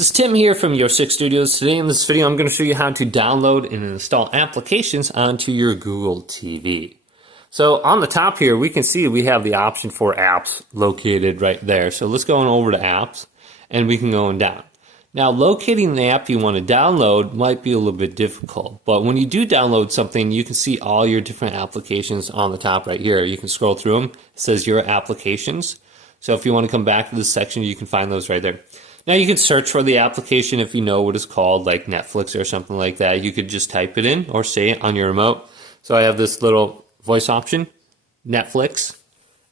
This is Tim here from Your 6 Studios. Today in this video I'm going to show you how to download and install applications onto your Google TV. So on the top here we can see we have the option for apps located right there. So let's go on over to apps and we can go on down. Now locating the app you want to download might be a little bit difficult, but when you do download something you can see all your different applications on the top right here. You can scroll through them. It says your applications. So if you want to come back to this section you can find those right there. Now you can search for the application if you know what it's called, like Netflix or something like that. You could just type it in or say it on your remote. So I have this little voice option, Netflix,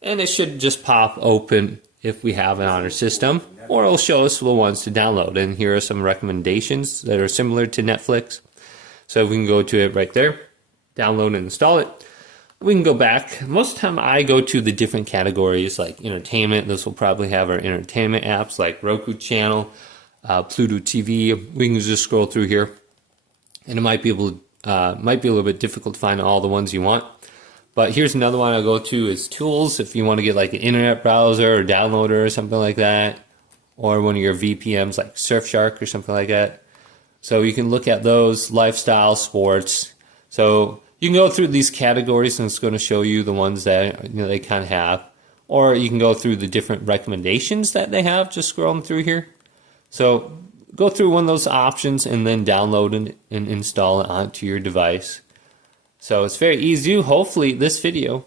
and it should just pop open if we have it on our system, or it'll show us the ones to download. And here are some recommendations that are similar to Netflix. So we can go to it right there, download and install it. We can go back. Most of the time I go to the different categories like entertainment. This will probably have our entertainment apps like Roku channel, Pluto TV. We can just scroll through here, and it might be a little bit difficult to find all the ones you want. But here's another one I go to is tools. If you want to get like an internet browser or downloader or something like that, or one of your VPNs like Surfshark or something like that. So you can look at those, lifestyle, sports. So you can go through these categories and it's going to show you the ones that they kind of have. Or you can go through the different recommendations that they have, just scrolling through here. So go through one of those options and then download and install it onto your device. So it's very easy. Hopefully this video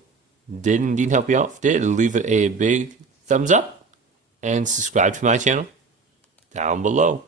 did indeed help you out. If it did, leave it a big thumbs up and subscribe to my channel down below.